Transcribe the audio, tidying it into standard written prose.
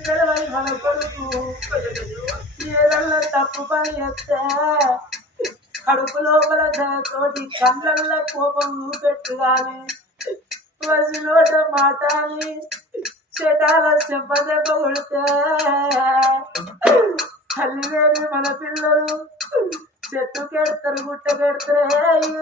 తెలవని మన కొడుకు ఏదన్నా తప్పు పని చేస్తే కడుపు లోపల తోటి కళ్ళల్లో కోపం చూపెట్టు కానీ వసిలోట మాటాలి చెటాల చెంపదెబ్బ కొడితే తల్లి లేని మన పిల్లలు చెట్టు కెడతారు గుట్ట కెడతారు